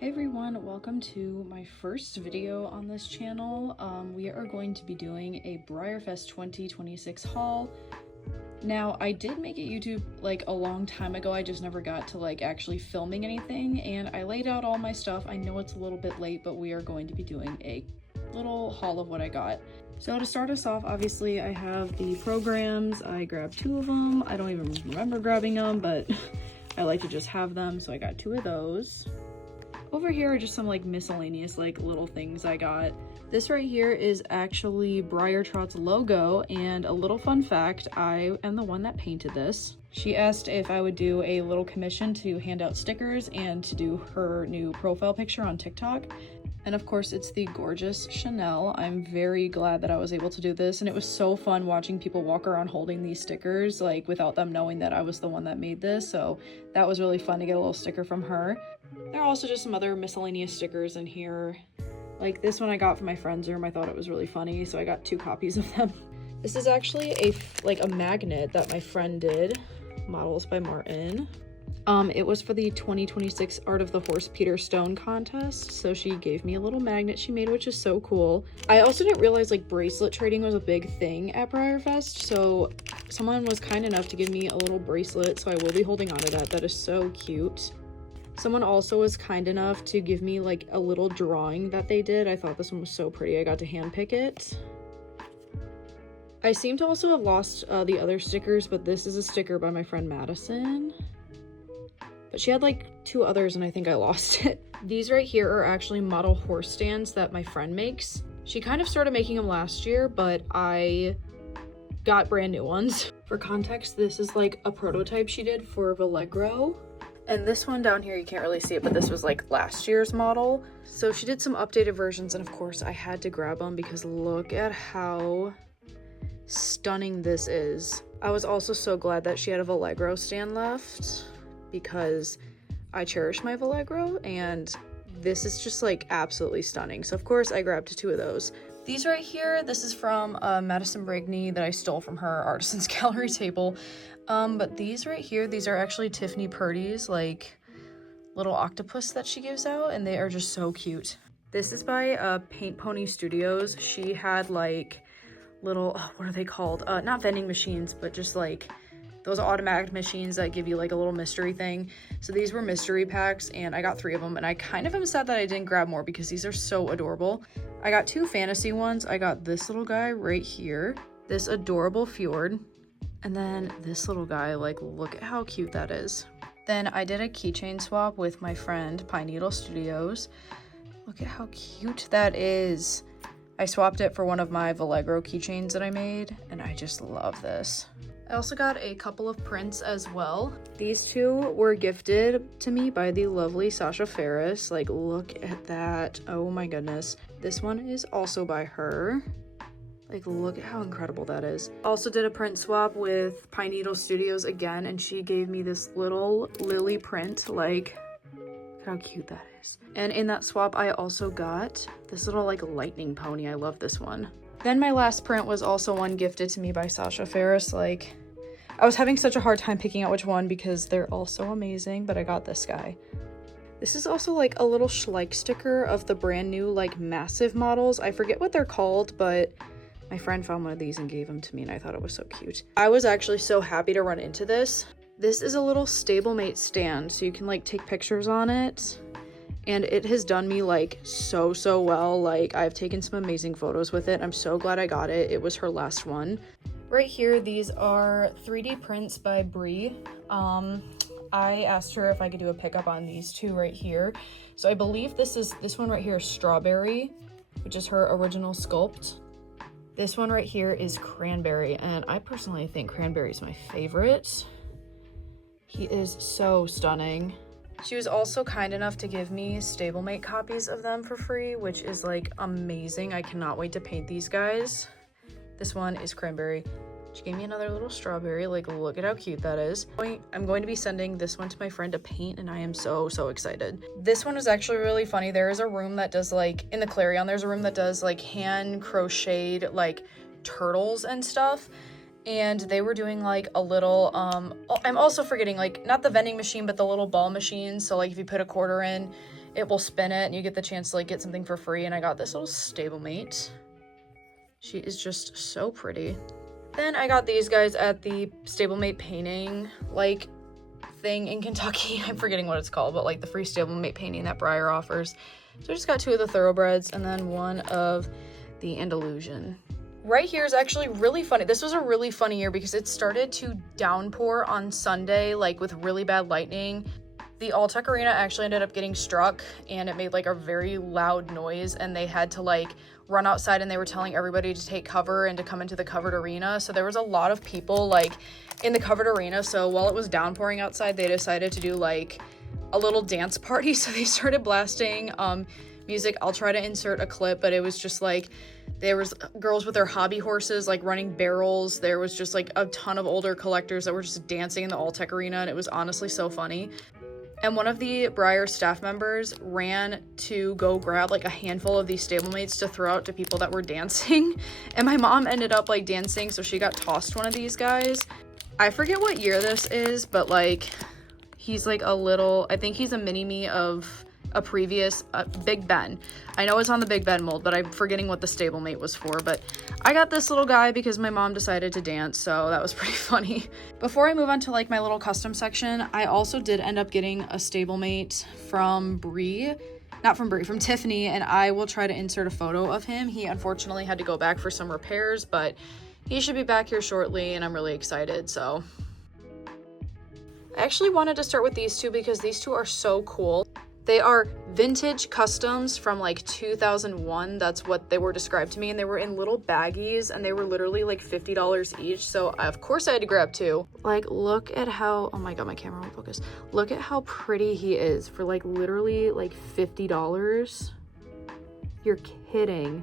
Hey everyone, welcome to my first video on this channel. We are going to be doing a Breyerfest 2026 haul. Now, I did make a YouTube like a long time ago, I just never got to like actually filming anything, and I laid out all my stuff. I know it's a little bit late, but we are going to be doing a little haul of what I got. So to start us off, obviously I have the programs. I grabbed 2 of them. I don't even remember grabbing them, but I like to just have them, so I got 2 of those. Over here are just some like miscellaneous like little things I got. This right here is actually Breyer's logo, and a little fun fact, I am the one that painted this. She asked if I would do a little commission to hand out stickers and to do her new profile picture on TikTok. And of course it's the gorgeous Chanel. I'm very glad that I was able to do this, and it was so fun watching people walk around holding these stickers like without them knowing that I was the one that made this, so that was really fun to get a little sticker from her. There are also just some other miscellaneous stickers in here. Like this one I got from my friend's room. I thought it was really funny, so I got 2 copies of them. This is actually a magnet that my friend did. Models by Martin. It was for the 2026 Art of the Horse Peter Stone contest, so she gave me a little magnet she made, which is so cool. I also didn't realize like bracelet trading was a big thing at Breyerfest, so someone was kind enough to give me a little bracelet, so I will be holding on to that. That is so cute. Someone also was kind enough to give me like a little drawing that they did. I thought this one was so pretty. I got to hand pick it. I seem to also have lost the other stickers, but this is a sticker by my friend Madison. But she had like 2 others and I think I lost it. These right here are actually model horse stands that my friend makes. She kind of started making them last year, but I got brand new ones. For context, this is like a prototype she did for Vallegro. And this one down here, you can't really see it, but this was like last year's model. So she did some updated versions, and of course I had to grab them because look at how stunning this is. I was also so glad that she had a Vallegro stand left because I cherish my Vallegro, and this is just like absolutely stunning. So of course I grabbed 2 of those. These right here, this is from Madison Brigney that I stole from her Artisans Gallery table. But these right here, these are actually Tiffany Purdy's like little octopus that she gives out, and they are just so cute. This is by Paint Pony Studios. She had like little, what are they called? Not vending machines, but just like those automatic machines that give you like a little mystery thing. So these were mystery packs, and I got 3 of them, and I kind of am sad that I didn't grab more because these are so adorable. I got 2 fantasy ones. I got this little guy right here, this adorable fjord, and then this little guy. Like, look at how cute that is. Then I did a keychain swap with my friend Pine Needle Studios. Look at how cute that is. I swapped it for one of my Vallegro keychains that I made, and I just love this. I also got a couple of prints as well. These 2 were gifted to me by the lovely Sasha Ferris. Like, look at that. Oh my goodness. This one is also by her. Like, look at how incredible that is. Also did a print swap with Pine Needle Studios again, and she gave me this little lily print. Like, look at how cute that is. And in that swap, I also got this little like lightning pony. I love this one. Then my last print was also one gifted to me by Sasha Ferris. Like, I was having such a hard time picking out which one because they're all so amazing, but I got this guy. This is also like a little Schleich sticker of the brand new like massive models. I forget what they're called, but my friend found one of these and gave them to me, and I thought it was so cute. I was actually so happy to run into this. This is a little stablemate stand, so you can like take pictures on it. And it has done me like so well. Like, I've taken some amazing photos with it. I'm so glad I got it. It was her last one. Right here, these are 3D prints by Bree. I asked her if I could do a pickup on these 2 right here. So I believe this one right here is Strawberry, which is her original sculpt. This one right here is Cranberry, and I personally think Cranberry is my favorite. He is so stunning. She was also kind enough to give me stablemate copies of them for free, which is like amazing. I cannot wait to paint these guys. This one is Cranberry. She gave me another little Strawberry. Like, look at how cute that is. I'm going to be sending this one to my friend to paint, and I am so excited. This one is actually really funny. There is a room that does like, in the Clarion, there's a room that does like hand crocheted like turtles and stuff. and they were doing like a little, I'm also forgetting, like, not the vending machine, but the little ball machine. So like if you put a quarter in, it will spin it and you get the chance to like get something for free. And I got this little stablemate. She is just so pretty. Then I got these guys at the stablemate painting like thing in Kentucky. I'm forgetting what it's called, but like the free stablemate painting that Breyer offers. So I just got 2 of the thoroughbreds and then 1 of the Andalusian. Right here is actually really funny. This was a really funny year because it started to downpour on Sunday, like with really bad lightning. The Alltech Arena actually ended up getting struck and it made like a very loud noise, and they had to like run outside and they were telling everybody to take cover and to come into the covered arena. So there was a lot of people like in the covered arena. So while it was downpouring outside, they decided to do like a little dance party. So they started blasting music. I'll try to insert a clip, but it was just like there was girls with their hobby horses like running barrels. There was just like a ton of older collectors that were just dancing in the Alltech Arena, and it was honestly so funny. And one of the Breyer staff members ran to go grab like a handful of these stablemates to throw out to people that were dancing, and my mom ended up like dancing, so she got tossed one of these guys. I forget what year this is, but like he's like a little, I think he's a mini-me of a previous Big Ben. I know it's on the Big Ben mold, but I'm forgetting what the stablemate was for. But I got this little guy because my mom decided to dance, so that was pretty funny. Before I move on to like my little custom section, I also did end up getting a stablemate from from Tiffany, and I will try to insert a photo of him. He unfortunately had to go back for some repairs, but he should be back here shortly, and I'm really excited. So I actually wanted to start with these 2 because these 2 are so cool. They are vintage customs from like 2001. That's what they were described to me. And they were in little baggies and they were literally like $50 each. So of course I had to grab 2. Like, look at how, oh my God, my camera won't focus. Look at how pretty he is for like literally like $50. You're kidding.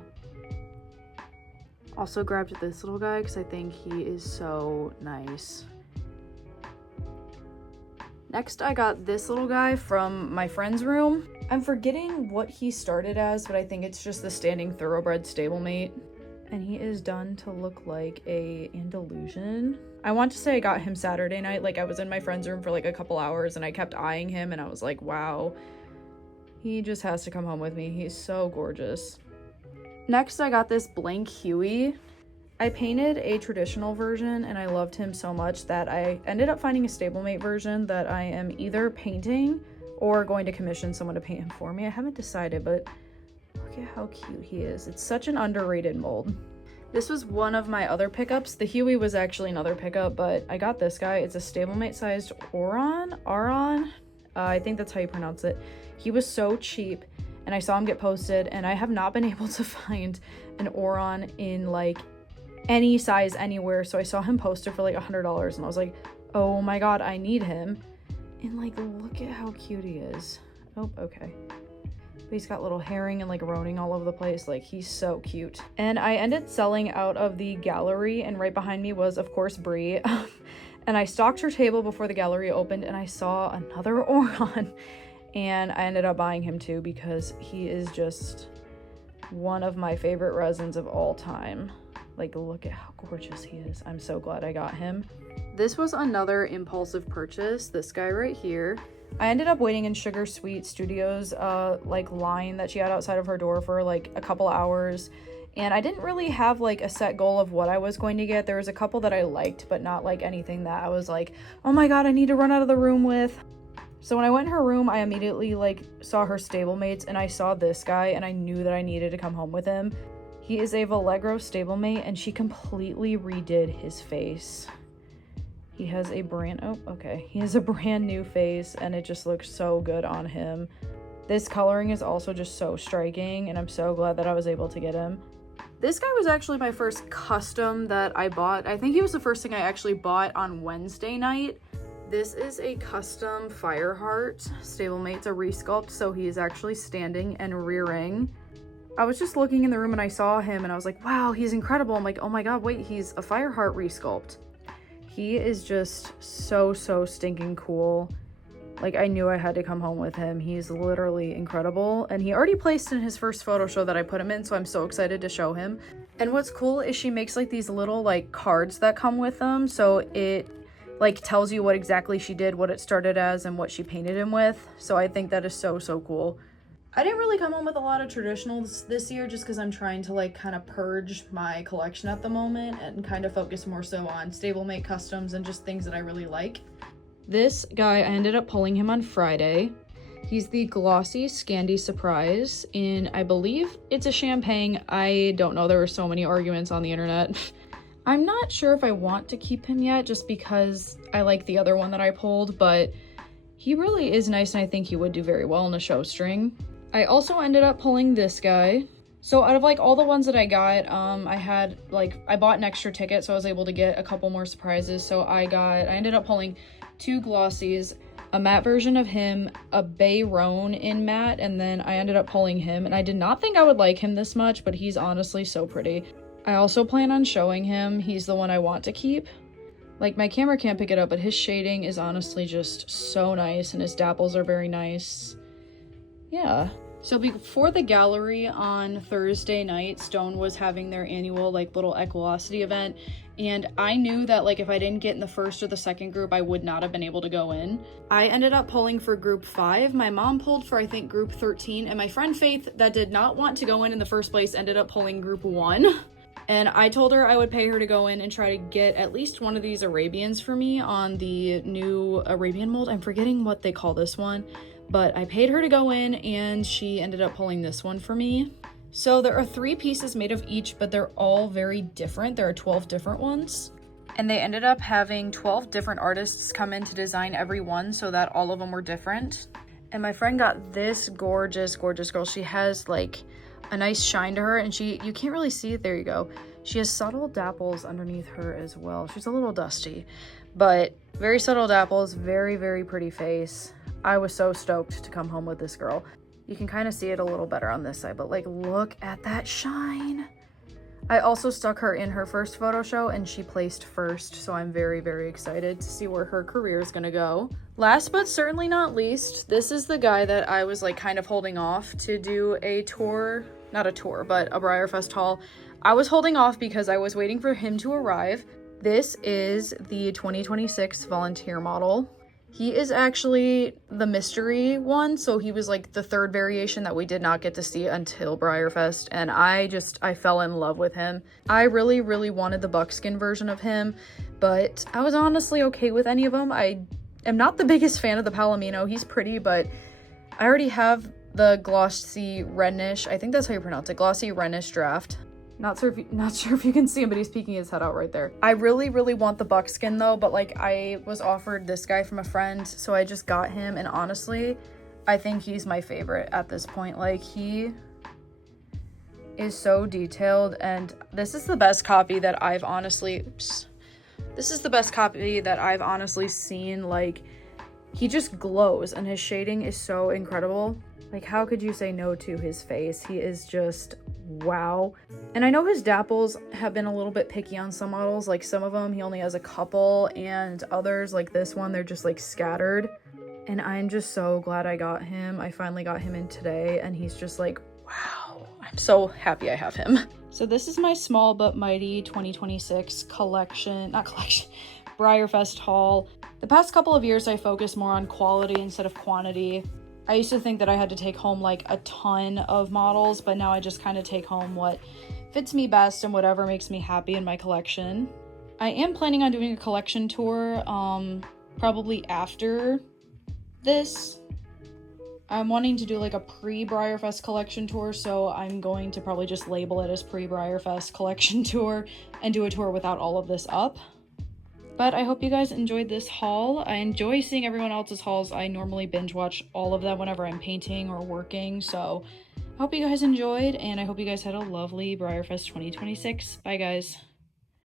Also grabbed this little guy because I think he is so nice. Next, I got this little guy from my friend's room. I'm forgetting what he started as, but I think it's just the standing thoroughbred stablemate. And he is done to look like a Andalusian. I want to say I got him Saturday night. Like, I was in my friend's room for like a couple hours and I kept eyeing him and I was like, wow, he just has to come home with me. He's so gorgeous. Next, I got this blank Huey. I painted a traditional version and I loved him so much that I ended up finding a stablemate version that I am either painting or going to commission someone to paint him for me. I haven't decided, but look at how cute he is. It's such an underrated mold. This was one of my other pickups. The Huey was actually another pickup, but I got this guy. It's a stablemate sized Aron. I think that's how you pronounce it. He was so cheap and I saw him get posted, and I have not been able to find an Aron in like any size anywhere. So I saw him posted for like $100 and I was like, oh my God, I need him. And like, look at how cute he is. Oh, okay. But he's got little herring and like roning all over the place. Like, he's so cute. And I ended selling out of the gallery, and right behind me was of course Bree. And I stalked her table before the gallery opened and I saw another Aron, and I ended up buying him too because he is just one of my favorite resins of all time. Like, look at how gorgeous he is. I'm so glad I got him. This was another impulsive purchase, this guy right here. I ended up waiting in Sugar Sweet Studios like line that she had outside of her door for like a couple hours, and I didn't really have like a set goal of what I was going to get. There was a couple that I liked, but not like anything that I was like, oh my God, I need to run out of the room with. So when I went in her room, I immediately like saw her stablemates, and I saw this guy and I knew that I needed to come home with him. He is a Vallegro stablemate, and she completely redid his face. He has a he has a brand new face, and it just looks so good on him. This coloring is also just so striking, and I'm so glad that I was able to get him. This guy was actually my first custom that I bought. I think he was the first thing I actually bought on Wednesday night. This is a custom Fireheart stablemate. It's a resculpt, so he is actually standing and rearing. I was just looking in the room and I saw him and I was like, wow, he's incredible. I'm like, oh my God, wait, he's a Fireheart resculpt. He is just so stinking cool. Like, I knew I had to come home with him. He's literally incredible. And he already placed in his first photo show that I put him in, so I'm so excited to show him. And what's cool is she makes like these little like cards that come with them, so it like tells you what exactly she did, what it started as, and what she painted him with. So I think that is so cool. I didn't really come home with a lot of traditionals this year just because I'm trying to like kind of purge my collection at the moment and kind of focus more so on stablemate customs and just things that I really like. This guy, I ended up pulling him on Friday. He's the Glossy Scandy Surprise in, I believe it's a champagne. I don't know, there were so many arguments on the internet. I'm not sure if I want to keep him yet just because I like the other one that I pulled, but he really is nice and I think he would do very well in a show string. I also ended up pulling this guy. So out of like all the ones that I got, I bought an extra ticket so I was able to get a couple more surprises. So I ended up pulling 2 glossies, a matte version of him, a Bayron in matte, and then I ended up pulling him. And I did not think I would like him this much, but he's honestly so pretty. I also plan on showing him. He's the one I want to keep. Like, my camera can't pick it up, but his shading is honestly just so nice, and his dapples are very nice. Yeah. So before the gallery on Thursday night, Stone was having their annual like little Equilocity event, and I knew that like if I didn't get in the first or the second group, I would not have been able to go in. I ended up pulling for group 5. My mom pulled for I think group 13, and my friend Faith, that did not want to go in the first place, ended up pulling group 1. And I told her I would pay her to go in and try to get at least one of these Arabians for me on the new Arabian mold. I'm forgetting what they call this one. But I paid her to go in and she ended up pulling this one for me. So there are 3 pieces made of each, but they're all very different. There are 12 different ones. And they ended up having 12 different artists come in to design every one so that all of them were different. And my friend got this gorgeous girl. She has like a nice shine to her and you can't really see it. There you go. She has subtle dapples underneath her as well. She's a little dusty, but very subtle dapples, very pretty face. I was so stoked to come home with this girl. You can kind of see it a little better on this side, but like, look at that shine. I also stuck her in her first photo show and she placed first, so I'm very excited to see where her career is gonna go. Last but certainly not least, this is the guy that I was like kind of holding off to do a tour, not a tour, but a Breyerfest haul. I was holding off because I was waiting for him to arrive. This is the 2026 volunteer model. He is actually the mystery one, so he was like the 3rd variation that we did not get to see until Breyerfest, and I fell in love with him. I really wanted the buckskin version of him, but I was honestly okay with any of them. I am not the biggest fan of the Palomino. He's pretty, but I already have the Glossy Renish, I think that's how you pronounce it, Glossy Renish draft. Not sure if you can see him, but he's peeking his head out right there. I really want the buckskin though, but like I was offered this guy from a friend, so I just got him, and honestly, I think he's my favorite at this point. Like, he is so detailed, and this is the best copy that I've honestly seen. Like, he just glows and his shading is so incredible. Like, how could you say no to his face? He is just wow. And I know his dapples have been a little bit picky on some models. Like, some of them he only has a couple, and others like this one, they're just like scattered. And I'm just so glad I got him. I finally got him in today, and he's just like, wow. I'm so happy I have him. So this is my small but mighty 2026 Breyerfest haul. The past couple of years I focused more on quality instead of quantity. I used to think that I had to take home like a ton of models, but now I just kind of take home what fits me best and whatever makes me happy in my collection. I am planning on doing a collection tour probably after this. I'm wanting to do like a pre-Breyerfest collection tour, so I'm going to probably just label it as pre-Breyerfest collection tour and do a tour without all of this up. But I hope you guys enjoyed this haul. I enjoy seeing everyone else's hauls. I normally binge watch all of them whenever I'm painting or working, so I hope you guys enjoyed, and I hope you guys had a lovely Breyerfest 2026. Bye guys.